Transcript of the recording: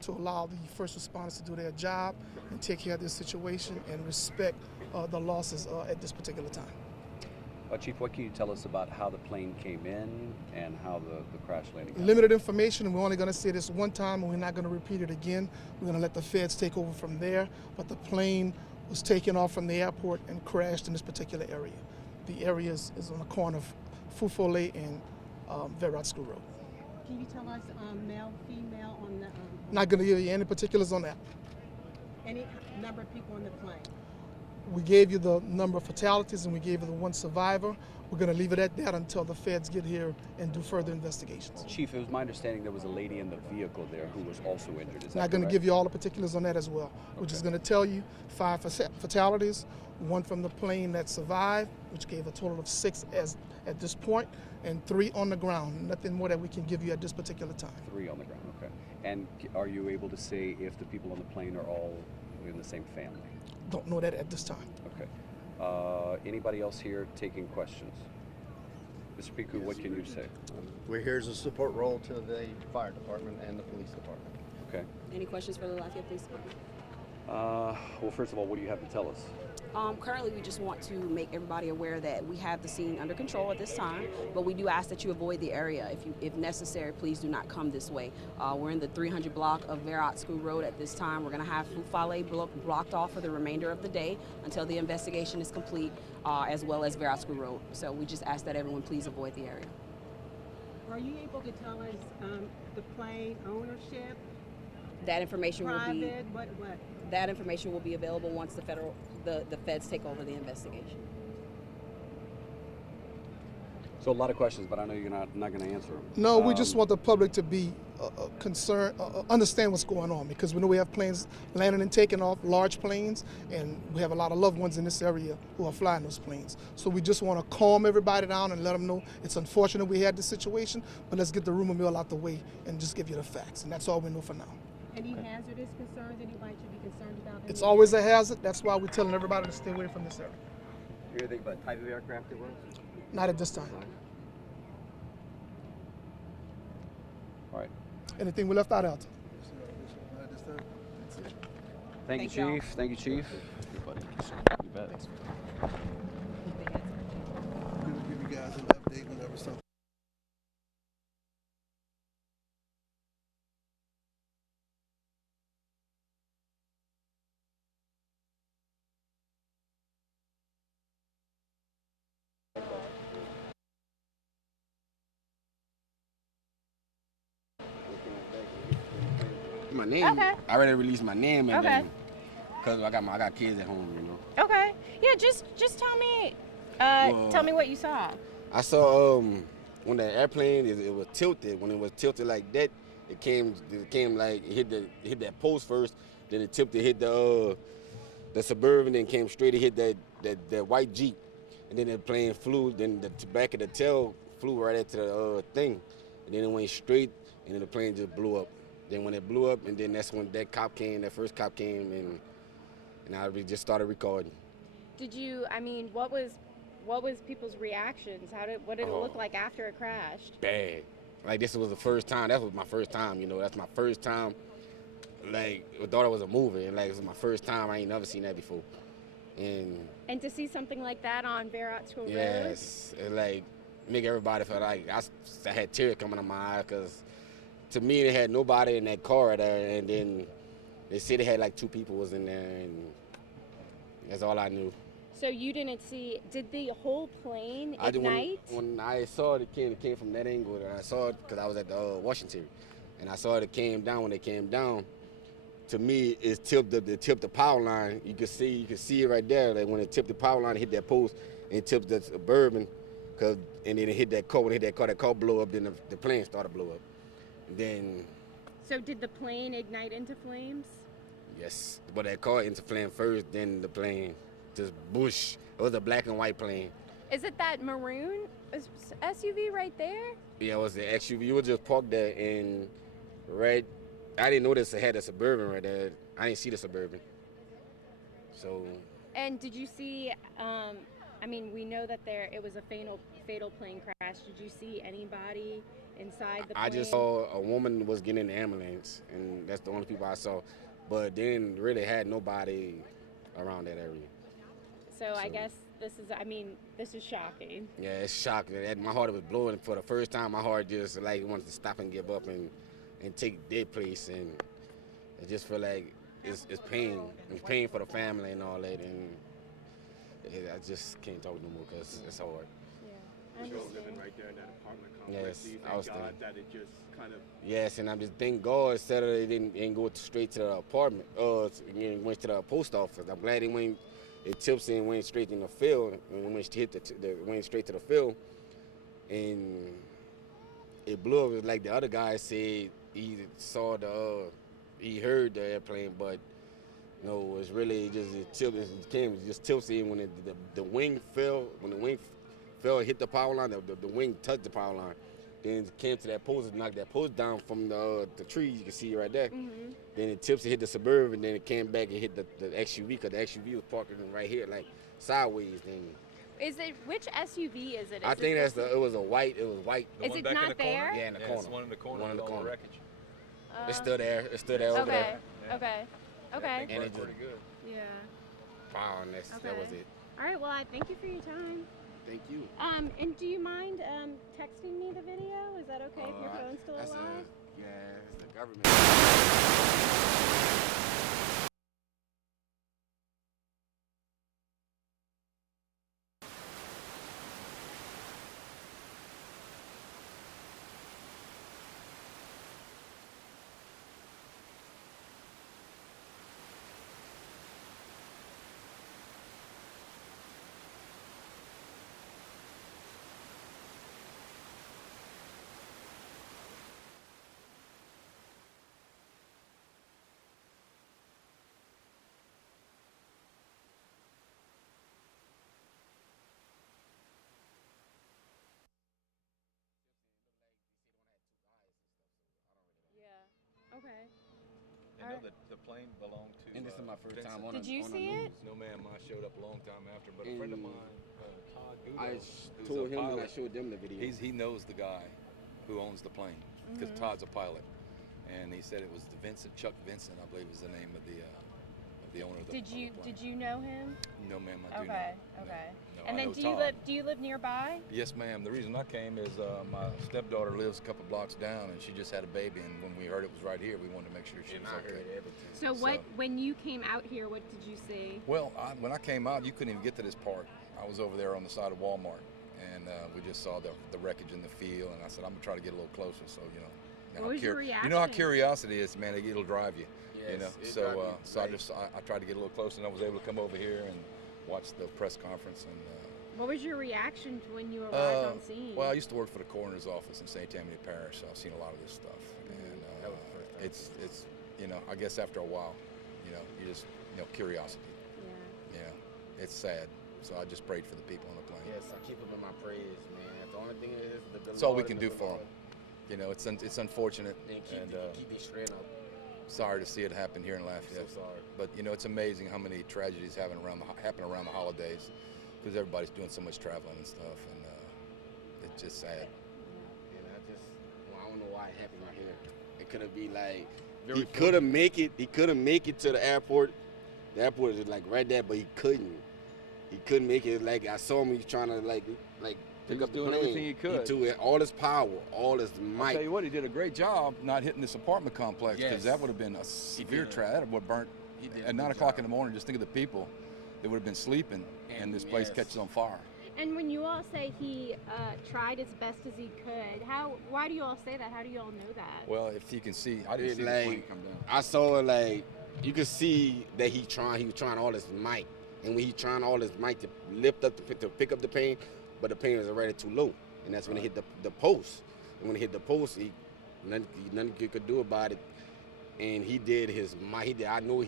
to allow the first responders to do their job and take care of this situation and respect the losses at this particular time. Chief, what can you tell us about how the plane came in and how the crash landing happened? Limited information, and we're only going to say this one time, and we're not going to repeat it again. We're going to let the feds take over from there, but the plane was taken off from the airport and crashed in this particular area. The area is on the corner of Fufole and Verrat School Road. Can you tell us male, female on the... Not going to give you any particulars on that. Any number of people on the plane? We gave you the number of fatalities and we gave you the one survivor. We're going to leave it at that until the feds get here and do further investigations. Chief, it was my understanding there was a lady in the vehicle there who was also injured. Is that Not going to correct? give you all the particulars on that as well. Okay. We're just going to tell you 5 fatalities, 1 from the plane that survived, which gave a total of 6 at this point, and 3 on the ground. Nothing more that we can give you at this particular time. 3 on the ground, okay. And are you able to say if the people on the plane are all in the same family? Don't know that at this time. Okay. Anybody else here taking questions? Mr. Piku, what can you say? We're here as a support role to the fire department and the police department. Okay. Any questions for the Lafayette Police Department? Well, first of all, what do you have to tell us? Currently, we just want to make everybody aware that we have the scene under control at this time, but we do ask that you avoid the area. If necessary, please do not come this way. We're in the 300 block of Verrat School Road at this time. We're going to have Fufale blocked off for the remainder of the day until the investigation is complete, as well as Verrat School Road. So we just ask that everyone please avoid the area. Are you able to tell us the plane ownership? That information Private, will be what? that information will be available once the feds take over the investigation. So a lot of questions, but I know you're not going to answer them. No, we just want the public to be concerned, understand what's going on, because we know we have planes landing and taking off, large planes, and we have a lot of loved ones in this area who are flying those planes. So we just want to calm everybody down and let them know it's unfortunate we had this situation, but let's get the rumor mill out the way and just give you the facts, and that's all we know for now. Any hazardous concerns anybody should be concerned about? It's always a hazard. That's why we're telling everybody to stay away from this area. You think about type of aircraft it was? Not at this time. All right. Anything we left out, Alton? Thank you, Thank y'all. Chief. Thank you, Chief. You bet. We'll give you guys an update whenever something. My name. Okay. I already released my name and Okay. because I got kids at home, you know. Okay. Yeah, just tell me tell me what you saw. I saw when the airplane it was tilted. When it was tilted like that, it came like it hit that post first, then it tipped, it hit the Suburban, then came straight, it hit that white Jeep, and then the plane flew. Then the back of the tail flew right into the thing, and then it went straight, and then the plane just blew up. Then when it blew up, and then that's when that first cop came, and I just started recording. Did you what was people's reactions? What did it look like after it crashed? Bad. Like this was the first time. That was my first time. You know, that's my first time. Like I thought it was a movie, and like it was my first time. I ain't never seen that before. And to see something like that on Verrat School Road? yes, it like make everybody feel like I had tears coming to my eyes because to me they had nobody in that car there, and then they said they had like 2 people was in there, and that's all I knew. So you didn't see, did the whole plane I did- ignite? When I saw it came from that angle, and I saw it because I was at the Washington, and I saw it came down. When it came down, to me, it tipped the power line. You could see it right there. Like when it tipped the power line, it hit that post, and it tipped the Suburban, and then it hit that car. When it hit that car blew up. Then the plane started to blow up. And then, So did the plane ignite into flames? yes, but that car into flame first. Then the plane just bush. It was a black and white plane. Is it that maroon SUV right there? Yeah, it was the XUV. You would just park there and right. I didn't notice it had a Suburban right there. I didn't see the Suburban. So And did you see, we know that it was a fatal plane crash. Did you see anybody inside the plane? I just saw a woman was getting in the ambulance, and that's the only people I saw. But then really had nobody around that area. So I guess this is shocking. Yeah, it's shocking. My heart was blowing for the first time. My heart just like wanted to stop and give up and take their place, and I just feel like it's pain. It's pain for the family and all that, and I just can't talk no more because it's hard. Yeah, I understand. living right there in that apartment complex. Yes, Do you I was thank God thinking. that it just kind of Yes, and I'm just thank God Saturday didn't go straight to the apartment. Went to the post office. I'm glad it tips and went straight in the field, and it went straight to the field, and it blew up. It was like the other guy said he saw he heard the airplane, but no, it's really just it just tipsy when the wing fell. When the wing fell, it hit the power line. The wing touched the power line. Then it came to that post and knocked that post down from the tree. You can see it right there. Mm-hmm. Then it tips and hit the Suburban. Then it came back and hit the XUV because the XUV was parking right here, like sideways. Then Which SUV is it? I Is think it it was white. Is it not there? Yeah, in the corner. It's one in the corner. One in the with all corner. wreckage. It's still there. It's still there over Okay. there. Okay. And it just Pretty good. Yeah. wow, and that was Okay. it. All right. Well, I thank you for your time. Thank you. And do you mind texting me the video? Is that okay if your phone's still That's alive? it's the government. Yeah. Okay. You know that the plane belonged to. And this is my first Vincent. time on Did the you on see the it? news. No, ma'am. I showed up a long time after, but a friend of And mine, Todd Dudo, I who's told a him and I pilot, showed them the video. he knows the guy who owns the plane because Todd's a pilot, and he said it was Chuck Vincent, I believe, is the name of the owner of the. Did you of the plane. did you know him? No, ma'am. I do not. Okay. No, Okay. no, And I then know do you live nearby? Yes, ma'am. The reason I came is my stepdaughter lives a couple blocks down, and she just had a baby. And when we heard it was right here, we wanted to make sure she And was I okay. heard everything. So when you came out here, what did you see? Well, when I came out, you couldn't even get to this part. I was over there on the side of Walmart, and we just saw the wreckage in the field. And I said, I'm gonna try to get a little closer, so you know. What was your You know how reaction? curiosity is, man. It'll drive you. You Yes, know. it So drive me I tried to get a little closer, and I was able to come over here and watch the press conference and. What was your reaction to when you arrived on scene? Well, I used to work for the coroner's office in St. Tammany Parish, so I've seen a lot of this stuff. And That was the first time. it's you know, I guess after a while, you know, curiosity. Yeah. You know, it's sad. So I just prayed for the people on the plane. Yes, I keep them in my praise, man. The only thing is the That's all we Lord can and do the for Lord. them. You know, it's unfortunate, And and keep these straight up. sorry to see it happen here in So Lafayette. sorry. But you know, it's amazing how many tragedies happen around the holidays, because everybody's doing so much traveling and stuff, and it's just sad. And I don't know why it happened right here. It could have been like Very he could have make it. He could have make it to the airport. The airport is like right there, but he couldn't. He couldn't make it. Like I saw him, he trying to like pick was up the doing plane. everything he could. He threw all his power, all his I'll might. tell you what, he did a great job not hitting this apartment complex, because Yes. that would have been a severe did. tragedy. That would have burnt He did a at good 9 o'clock in job. the morning. Just think of the people that would have been sleeping, and this place Yes. catches on fire. And when you all say he tried as best as he could, why do you all say that? How do you all know that? Well, if you can see, I didn't It see the like- plane come down. I saw it like you could see that he was trying all his might, and when he trying all his might to lift up to pick up the plane, but the plane was already too low, and that's when it hit the post. And when it hit the post, nothing he could do about it, and he did his might. I know